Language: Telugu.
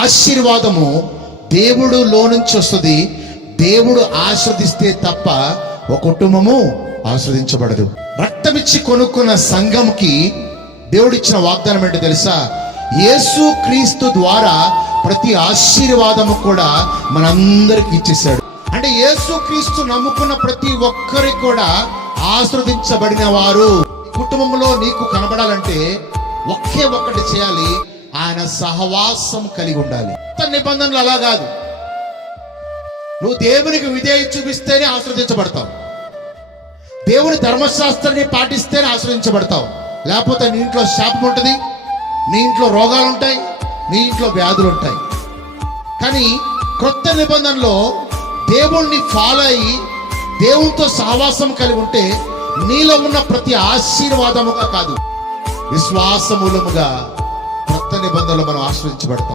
ఆశీర్వాదము దేవుడులో నుంచి వస్తుంది. దేవుడు ఆశీర్వదిస్తే తప్ప ఒక కుటుంబము ఆశీర్వదించబడదు. రక్తమిచ్చి కొనుక్కున్న సంఘంకి దేవుడిచ్చిన వాగ్దానం ఏంటో తెలుసా? యేసు క్రీస్తు ద్వారా ప్రతి ఆశీర్వాదము కూడా మనందరికి ఇచ్చేశాడు. అంటే యేసు క్రీస్తు నమ్ముకున్న ప్రతి ఒక్కరికి కూడా ఆశీర్వదించబడిన వారు. కుటుంబంలో నీకు కనబడాలంటే ఒకే ఒక్కటి చేయాలి, ఆయన సహవాసం కలిగి ఉండాలి. నిబంధనలు అలా కాదు. నువ్వు దేవునికి విధేయత చూపిస్తేనే ఆశీర్వదించబడతావు. దేవుని ధర్మశాస్త్రాన్ని పాటిస్తేనే ఆశ్రయించబడతావు. లేకపోతే నీ ఇంట్లో శాపం ఉంటుంది, నీ ఇంట్లో రోగాలు ఉంటాయి, నీ ఇంట్లో వ్యాధులు ఉంటాయి. కానీ కొత్త నిబంధనలో దేవుణ్ణి ఫాలో అయ్యి దేవునితో సహవాసం కలిగి ఉంటే నీలో ఉన్న ప్రతి ఆశీర్వాదముగా కాదు, విశ్వాసమూలముగా కొత్త నిబంధనలో మనం ఆశ్రయించబడతాం.